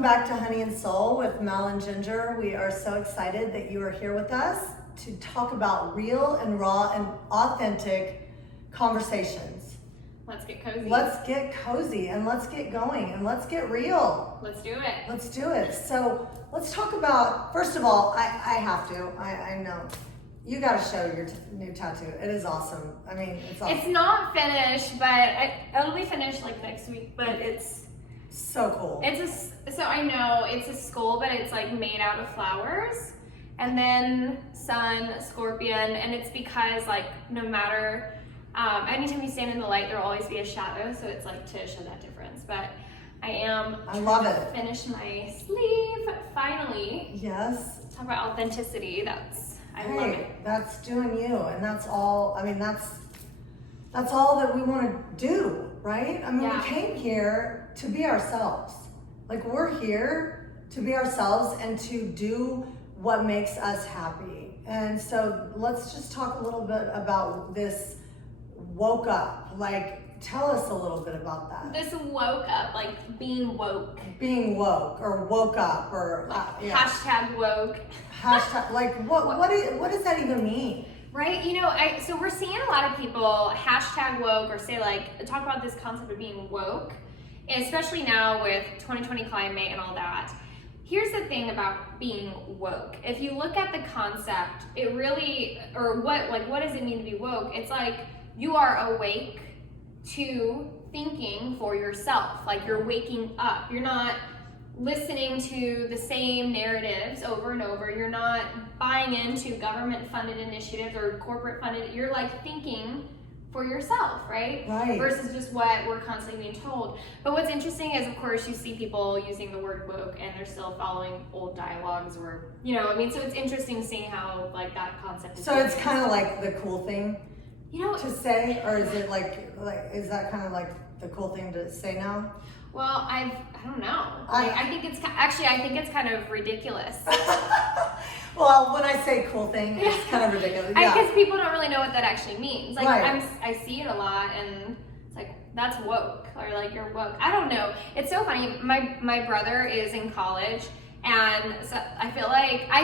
Welcome back to Honey and Soul with Mel and Ginger. We are so excited that you are here with us to talk about real and raw and authentic conversations. Let's get cozy. Let's get cozy and let's get going and let's get real. Let's do it. Let's do it. So let's talk about, first of all, I have to, I know. You got to show your new tattoo. It is awesome. I mean, it's awesome. It's not finished, but it'll be finished like next week, but it's so cool. So I know it's a skull, but it's like made out of flowers, and then sun, scorpion, and it's because like no matter, anytime you stand in the light, there'll always be a shadow, so it's like to show that difference. But I love it. Finish my sleeve finally. Yes. Talk about authenticity. I love it. That's doing you, and that's all. I mean, that's all that we want to do, right? I mean, Yeah. we came here to be ourselves. Like, we're here to be ourselves and to do what makes us happy. And so let's just talk a little bit about this woke up. Like, tell us a little bit about that. This woke up, like being woke. Being woke or woke up or Hashtag woke. Hashtag, like what does that even mean? Right, you know, so we're seeing a lot of people hashtag woke or say like, talk about this concept of being woke, especially now with 2020 climate and all that. Here's the thing about being woke. If you look at the concept, it really, or what does it mean to be woke? It's like you are awake to thinking for yourself. Like you're waking up. You're not listening to the same narratives over and over. You're not buying into government-funded initiatives or corporate-funded. You're like thinking for yourself, right? Right. Versus just what we're constantly being told. But what's interesting is, of course, you see people using the word woke and they're still following old dialogues or, you know, I mean, so it's interesting seeing how like that concept is. So it's kind of like the cool thing, you know, to say, or is it like is that kind of like the cool thing to say now? Well, I don't know. I think it's kind of ridiculous. Well, when I say cool thing, it's kind of ridiculous. Yeah. Because people don't really know what that actually means. Like right. I see it a lot, and it's like that's woke, or like you're woke. I don't know. It's so funny. My brother is in college, and so I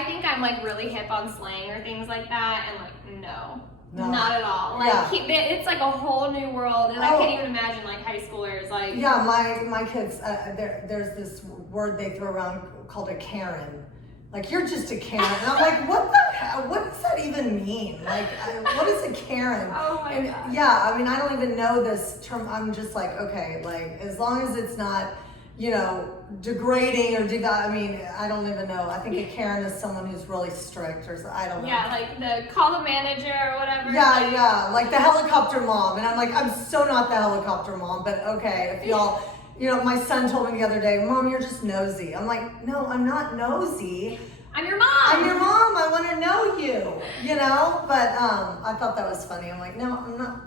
think I'm like really hip on slang or things like that, and like no. Not at all. Like it's like a whole new world, and I can't even imagine like high schoolers. Like my kids. There's this word they throw around called a Karen. Like you're just a Karen, and I'm like, what the hell? What does that even mean? Like, what is a Karen? Oh my god. Yeah, I mean, I don't even know this term. I'm just like, okay, like as long as it's not, you know, degrading or I mean, I don't even know. I think a Karen is someone who's really strict or I don't know. Yeah, like the call the manager or whatever. Yeah, like the helicopter mom. And I'm like, I'm so not the helicopter mom, but okay, if y'all, you know, my son told me the other day, Mom, you're just nosy. I'm like, no, I'm not nosy. I'm your mom. I'm your mom. I want to know you know? But I thought that was funny. I'm like, no, I'm not.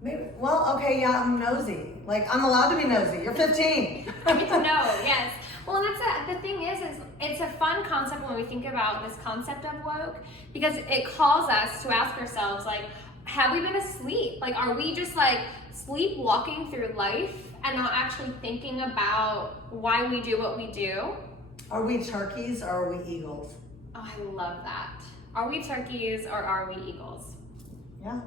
Maybe, well, okay, yeah, I'm nosy. Like, I'm allowed to be nosy. You're 15. I get to know, yes. Well, and the thing is it's a fun concept when we think about this concept of woke, because it calls us to ask ourselves, like, have we been asleep? Like, are we just like sleepwalking through life and not actually thinking about why we do what we do? Are we turkeys or are we eagles? Oh, I love that. Are we turkeys or are we eagles? Yeah.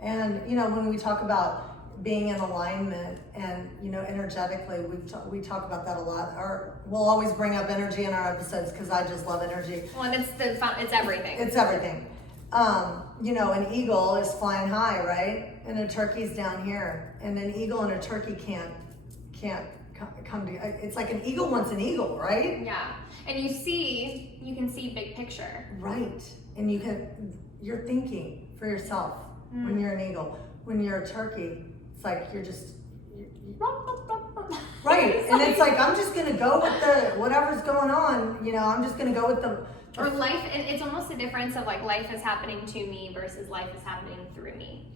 And, you know, when we talk about being in alignment and, you know, energetically, we talk about that a lot. We'll always bring up energy in our episodes because I just love energy. Well, and it's everything. It's everything. You know, an eagle is flying high, right? And a turkey's down here. And an eagle and a turkey can't come to, it's like an eagle wants an eagle, right? Yeah. And you can see big picture. Right. And you're thinking for yourself. When you're an eagle. When you're a turkey, it's like you're just right. And it's like I'm just gonna go with the whatever's going on. You know, I'm just gonna go with the or life. It's almost a difference of like life is happening to me versus life is happening through me.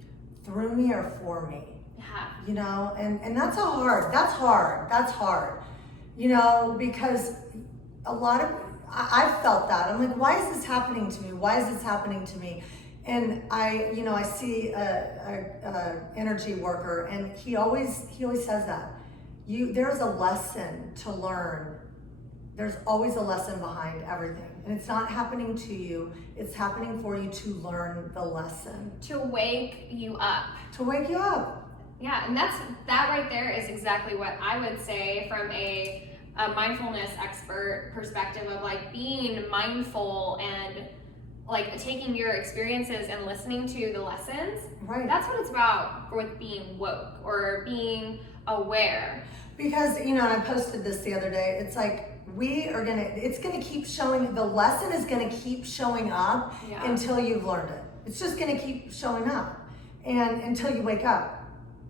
Through me or for me. Yeah. You know, and that's hard. You know, because a lot of I've felt that. I'm like, why is this happening to me? Why is this happening to me? And I see a energy worker, and he always says that there's a lesson to learn there's always a lesson behind everything. And it's not happening to you, it's happening for you to learn the lesson. To wake you up. To wake you up. Yeah, and that right there is exactly what I would say from a mindfulness expert perspective of like being mindful and like taking your experiences and listening to the lessons. Right. That's what it's about with being woke or being aware. Because, you know, and I posted this the other day, it's like it's gonna keep showing, the lesson is gonna keep showing up until you've learned it. It's just gonna keep showing up. And until you wake up.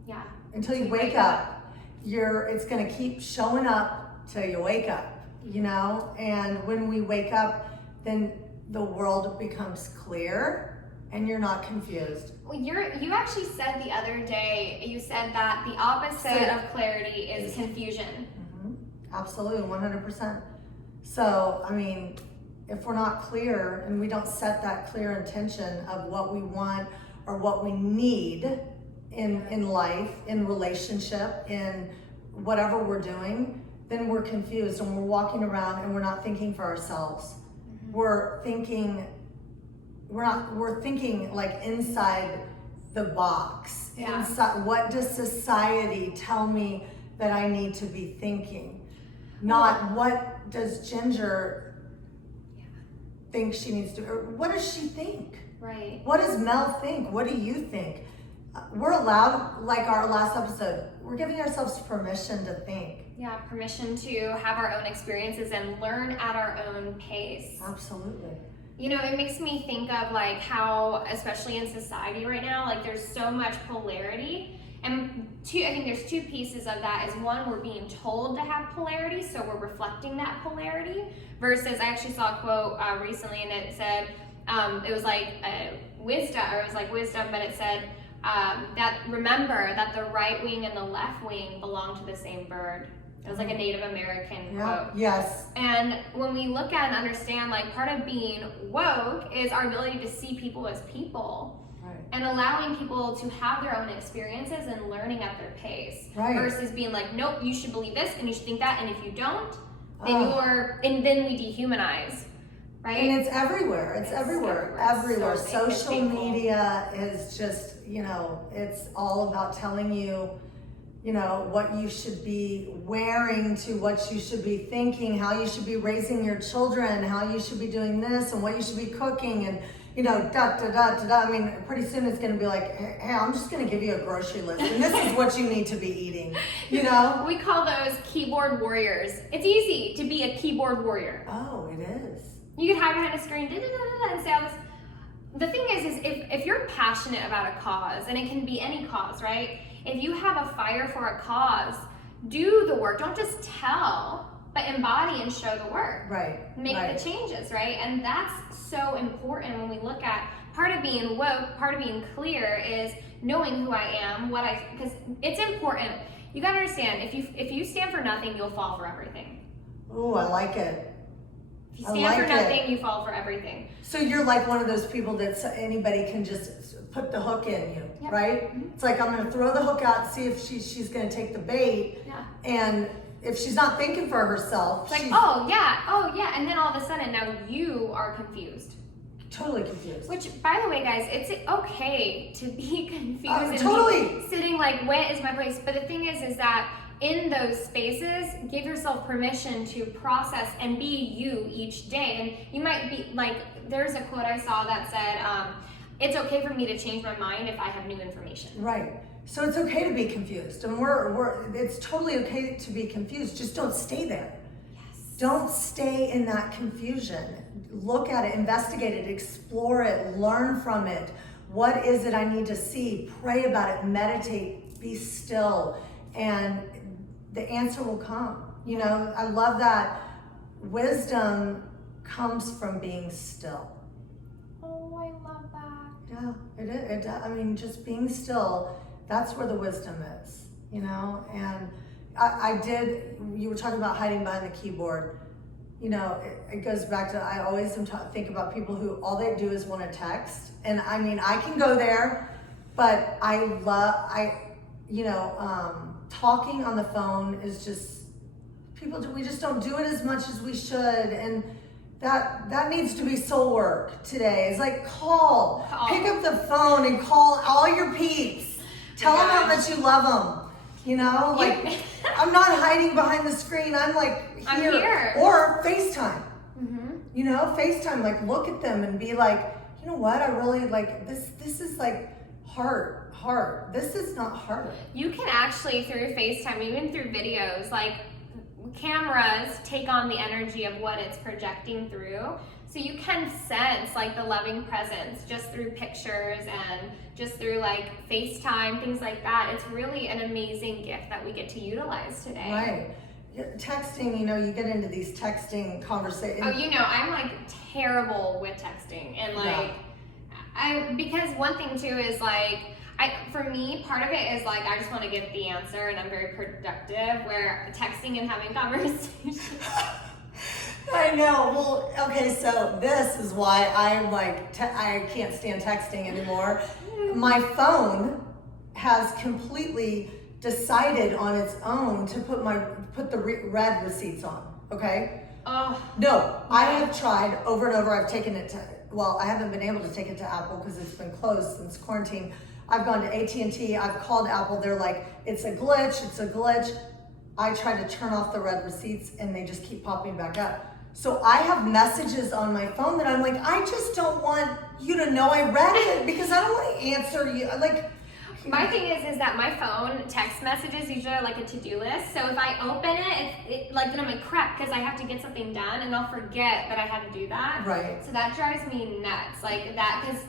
Yeah. Until you wake up, it's gonna keep showing up till you wake up, you know? And when we wake up, then the world becomes clear and you're not confused. Well, you actually said the other day, you said that the opposite of clarity is confusion. Mm-hmm. Absolutely, 100%. So, I mean, if we're not clear and we don't set that clear intention of what we want or what we need in life, in relationship, in whatever we're doing, then we're confused and we're walking around and we're not thinking for ourselves. Mm-hmm. We're thinking like inside the box. Yeah. Inside, what does society tell me that I need to be thinking? Not what does Ginger think she needs to, or what does she think? Right. What does Mel think? What do you think? We're allowed, like our last episode, we're giving ourselves permission to think. Yeah, permission to have our own experiences and learn at our own pace. Absolutely. You know, it makes me think of like how, especially in society right now, like there's so much polarity. And I think there's two pieces of that. Is one, we're being told to have polarity, so we're reflecting that polarity. Versus, I actually saw a quote recently, and it said, it was like wisdom, but it said that remember that the right wing and the left wing belong to the same bird. It was like a Native American quote. Yes. And when we look at and understand, like part of being woke is our ability to see people as people. Right. And allowing people to have their own experiences and learning at their pace. Right. Versus being like, nope, you should believe this and you should think that, and if you don't, then then we dehumanize. Right? And it's everywhere. It's everywhere. So Social media is just, you know, it's all about telling you, you know, what you should be wearing to what you should be thinking, how you should be raising your children, how you should be doing this and what you should be cooking and, you know, I mean, pretty soon it's going to be like, hey, I'm just going to give you a grocery list and this is what you need to be eating, you know? We call those keyboard warriors. It's easy to be a keyboard warrior. Oh, it is. You can hide behind a screen and say all this. The thing is if you're passionate about a cause, and it can be any cause, right? If you have a fire for a cause, do the work. Don't just tell, but embody and show the work. Right. Make the changes, right? And that's so important when we look at part of being woke, part of being clear is knowing who I am, because it's important. You gotta understand, if you stand for nothing, you'll fall for everything. Oh, I like it. If you stand for nothing, you fall for everything. So you're like one of those people that anybody can just put the hook in you, Yep. right? Mm-hmm. It's like, I'm going to throw the hook out and see if she's going to take the bait. Yeah. And if she's not thinking for herself, it's like, oh yeah. And then all of a sudden, now you are confused. Totally confused. Which, by the way, guys, it's okay to be confused and totally. be sitting like, what is my place? But the thing is that in those spaces, give yourself permission to process and be you each day. And you might be like, there's a quote I saw that said, it's okay for me to change my mind if I have new information. Right. So it's okay to be confused. And it's totally okay to be confused. Just don't stay there. Yes. Don't stay in that confusion. Look at it, investigate it, explore it, learn from it. What is it I need to see? Pray about it, meditate, be still, and the answer will come. You know, I love that wisdom comes from being still. Oh, I love that. Yeah, it is. I mean, just being still, that's where the wisdom is, you know? And you were talking about hiding behind the keyboard. You know, it goes back to, I always think about people who all they do is want to text. And I mean, I can go there, but talking on the phone is just we just don't do it as much as we should, and that needs to be soul work today. It's like call. Pick up the phone and call all your peeps. Tell them how much you love them. You know, like I'm not hiding behind the screen. I'm like here. I'm here. Or FaceTime. Mm-hmm. You know, FaceTime. Like look at them and be like, you know what? I really like this. This is like heart. This is not heart. You can actually through FaceTime, even through videos, like cameras take on the energy of what it's projecting through. So you can sense like the loving presence just through pictures and just through like FaceTime, things like that. It's really an amazing gift that we get to utilize today. Right. Texting, you know, you get into these texting conversations. Oh, you know, I'm like terrible with texting and like, because one thing too is like, for me, part of it is like, I just want to get the answer and I'm very productive, where texting and having conversations. I know. Well, okay, so this is why I'm like, I can't stand texting anymore. My phone has completely decided on its own to put the red receipts on, okay? Oh. No, I have tried over and over. I've taken it to, well, I haven't been able to take it to Apple because it's been closed since quarantine. I've gone to AT&T, I've called Apple, they're like, it's a glitch. I try to turn off the red receipts and they just keep popping back up. So I have messages on my phone that I'm like, I just don't want you to know I read it because I don't want to answer you. Like, my thing is that my phone text messages usually are like a to-do list. So if I open it, like then I'm like crap because I have to get something done and I'll forget that I had to do that. Right. So that drives me nuts. Like that, because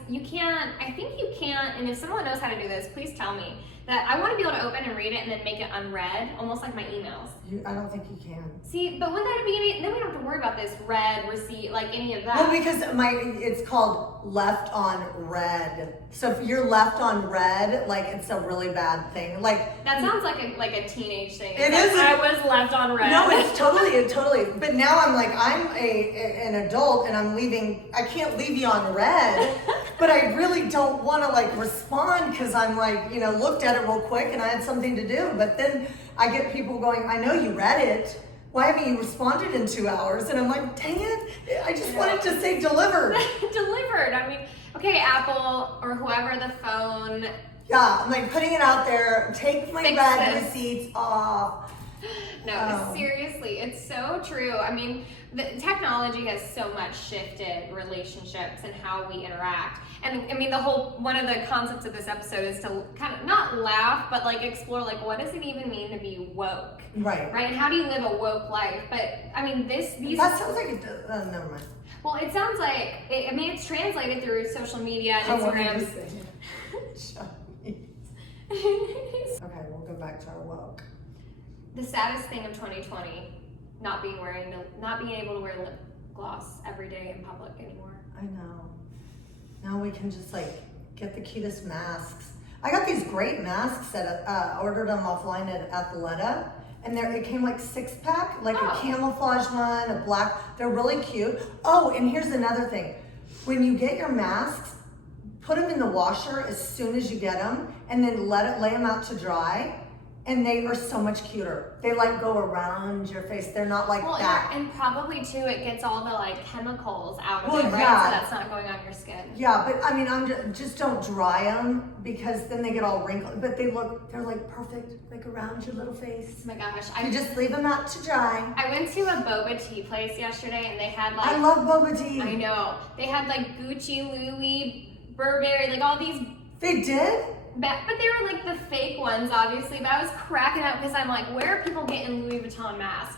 I think you can't, and if someone knows how to do this, please tell me. That I want to be able to open and read it and then make it unread, almost like my emails. I don't think you can. See, but wouldn't that be, then we don't have to worry about this red receipt, like any of that. Well, because it's called left on red. So if you're left on red, like it's a really bad thing. Like that sounds like a teenage thing. It is. I was left on red. No, it's totally. But now I'm like, I'm an adult and I'm leaving. I can't leave you on red. But I really don't want to like respond because I'm like, you know, looked at it real quick and I had something to do. But then I get people going, I know you read it. Why haven't you responded in 2 hours? And I'm like, dang it, I just wanted to say delivered. Delivered. I mean, okay, Apple or whoever the phone. Yeah, I'm like putting it out there. Take my Fix red this. receipts off. No, seriously, it's so true. I mean, the technology has so much shifted relationships and how we interact. And I mean, one of the concepts of this episode is to kind of not laugh, but like explore, like, what does it even mean to be woke? Right. Right? And how do you live a woke life? But I mean, these. That sounds like never mind. Well, it sounds like, it's translated through social media and Instagram. Okay, we'll go back to our woke. The saddest thing of 2020, not being able to wear lip gloss every day in public anymore. I know. Now we can just like get the cutest masks. I got these great masks that ordered them offline at Athleta, and it came like 6-pack, like a camouflage one, a black. They're really cute. Oh, and here's another thing: when you get your masks, put them in the washer as soon as you get them, and then lay them out to dry. And they are so much cuter. They like go around your face. They're not like that. And probably too, it gets all the like chemicals out of it, right? Yeah. So that's not going on your skin. Yeah, but I mean, just don't dry them because then they get all wrinkled. But they're like perfect, like around your little face. Oh my gosh. You just leave them out to dry. I went to a boba tea place yesterday and they had like. I love boba tea. I know. They had like Gucci, Louis, Burberry, like all these. They did? But they were like the fake ones, obviously. But I was cracking up because I'm like, where are people getting Louis Vuitton masks?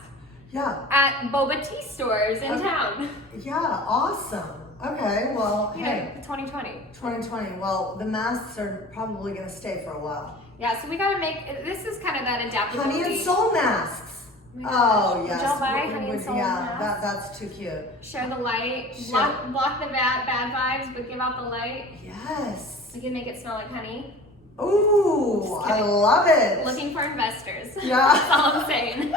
Yeah. At boba tea stores in town. Yeah, awesome. Okay, well, hey. 2020. 2020. Well, the masks are probably going to stay for a while. Yeah, so we got to this is kind of that adaptability. Honey and soul masks. Oh, yes. Did y'all buy Honey and Soul masks? Yeah, that's too cute. Share the light. Block the bad vibes, but give out the light. Yes. We can make it smell like honey. Ooh, I love it. Looking for investors. Yeah. That's all I'm saying.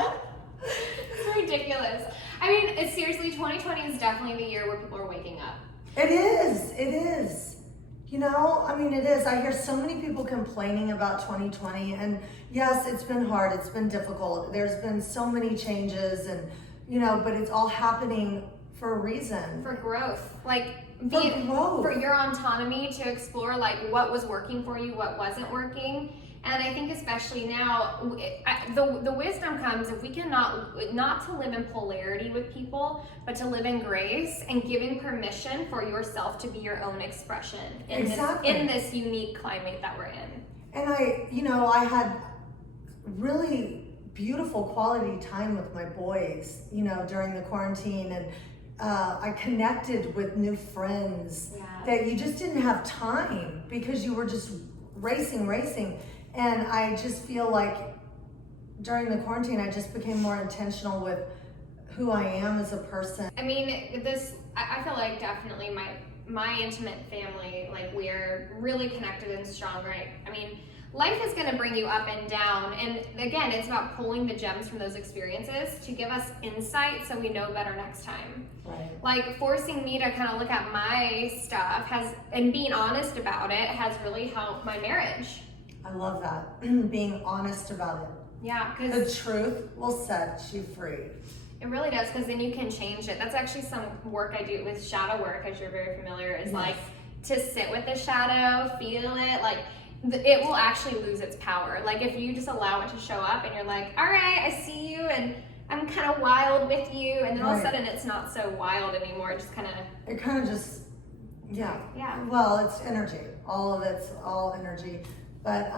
It's ridiculous. I mean, seriously, 2020 is definitely the year where people are waking up. It is. You know, I mean, it is. I hear so many people complaining about 2020, and yes, it's been hard, it's been difficult. There's been so many changes, and you know, but it's all happening for a reason. For growth, like For your autonomy to explore like what was working for you, what wasn't working. And I think especially now, the wisdom comes if we can not to live in polarity with people, but to live in grace and giving permission for yourself to be your own expression in this unique climate that we're in. And I had really beautiful quality time with my boys, you know, during the quarantine, and I connected with new friends that you just didn't have time because you were just racing. And I just feel like during the quarantine, I just became more intentional with who I am as a person. I mean, I feel like definitely my intimate family, like we're really connected and strong, right? I mean, life is going to bring you up and down. And again, it's about pulling the gems from those experiences to give us insight so we know better next time. Right. Like forcing me to kind of look at my stuff and being honest about it has really helped my marriage. I love that. Being honest about it. Yeah, because the truth will set you free. It really does, because then you can change it. That's actually some work I do with shadow work, as you're very familiar, is like to sit with the shadow, feel it, like it will actually lose its power. Like if you just allow it to show up and you're like, all right, I see you and I'm kind of wild with you, and then all of a sudden it's not so wild anymore. It kind of just, yeah. Well, it's energy. All of it's all energy. But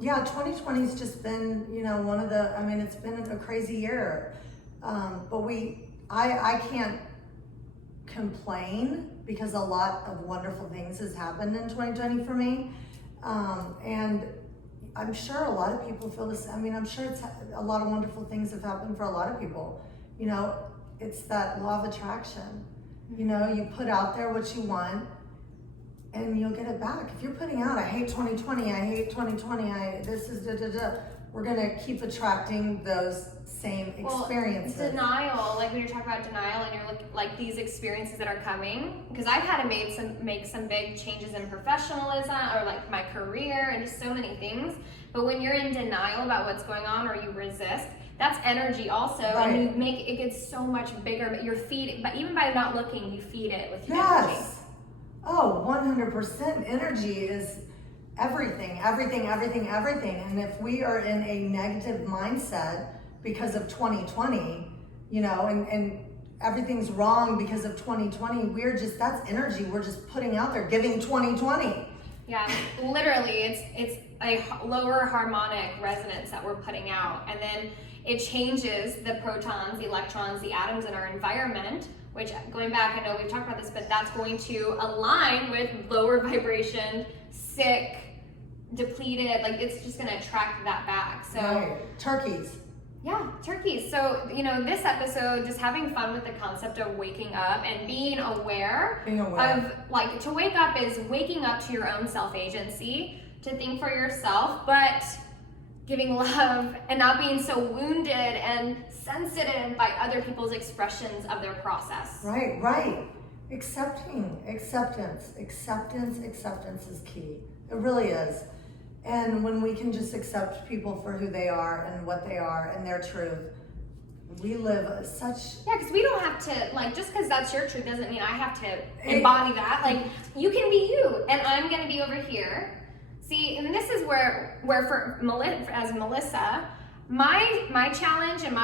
2020's just been, you know, it's been a crazy year. But I can't complain because a lot of wonderful things has happened in 2020 for me. And I'm sure a lot of people feel this. I mean, I'm sure a lot of wonderful things have happened for a lot of people. You know, it's that law of attraction. You know, you put out there what you want, and you'll get it back. If you're putting out, I hate 2020, we're gonna keep attracting those same experiences. Denial, like when you're talking about denial and you're looking like these experiences that are coming, because I've had to make some big changes in professionalism or like my career and just so many things. But when you're in denial about what's going on or you resist, that's energy also, and you make it gets so much bigger. But you're feeding, but even by not looking, you feed it with energy. Oh, 100%. Energy is everything. And if we are in a negative mindset because of 2020, you know, and everything's wrong because of 2020, that's energy we're just putting out there, giving 2020. Yeah, literally, it's a lower harmonic resonance that we're putting out, and then it changes the protons, the electrons, the atoms in our environment, which, going back, I know we've talked about this, but that's going to align with lower vibration, sick, depleted, like it's just going to attract that back. So turkeys. Yeah, turkeys. So, you know, this episode, just having fun with the concept of waking up and being aware of, like, to wake up is waking up to your own self-agency, to think for yourself, but giving love and not being so wounded and sensitive by other people's expressions of their process. Right. Acceptance is key. It really is. And when we can just accept people for who they are and what they are and their truth, we live such... Yeah, because we don't have to, like, just because that's your truth doesn't mean I have to embody that. Like, you can be you, and I'm going to be over here. See, and this is where for Melissa, my challenge and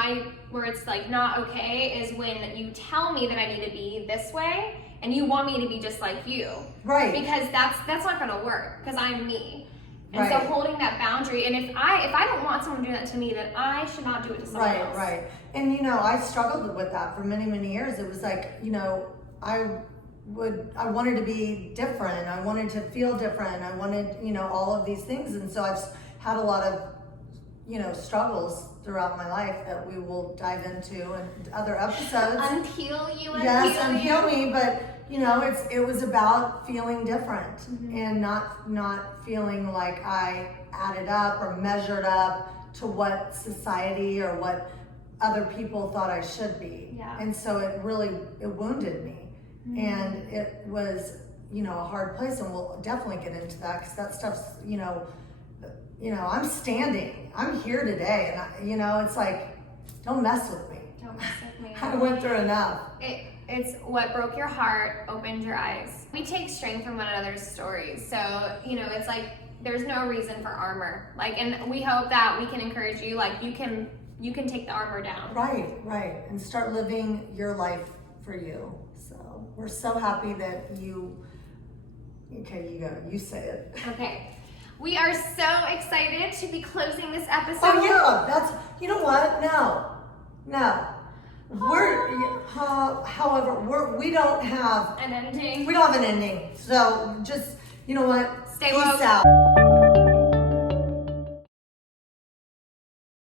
where it's like not okay is when you tell me that I need to be this way and you want me to be just like you. Right. Because that's not going to work, because I'm me. And so holding that boundary, and if I don't want someone doing that to me, then I should not do it to someone else. Right. And you know, I struggled with that for many, many years. It was like, you know, I wanted to be different. I wanted to feel different. I wanted, you know, all of these things. And so I've had a lot of, you know, struggles throughout my life that we will dive into in other episodes. Unheal you. Yes, unheal me. But, you know, it was about feeling different and not feeling like I added up or measured up to what society or what other people thought I should be. Yeah. And so it wounded me. And it was, you know, a hard place, and we'll definitely get into that because that stuff's, you know, I'm standing, I'm here today, and you know, it's like, don't mess with me. Don't mess with me. I went through enough. It's what broke your heart, opened your eyes. We take strength from one another's stories. So, you know, it's like, there's no reason for armor. Like, and we hope that we can encourage you, like, you can take the armor down. Right. And start living your life for you. So we're so happy that okay, you say it. Okay. We are so excited to be closing this episode. Oh yeah, you know what? No. However, we don't have an ending. We don't have an ending. So just, you know what? Stay Peace woke. out.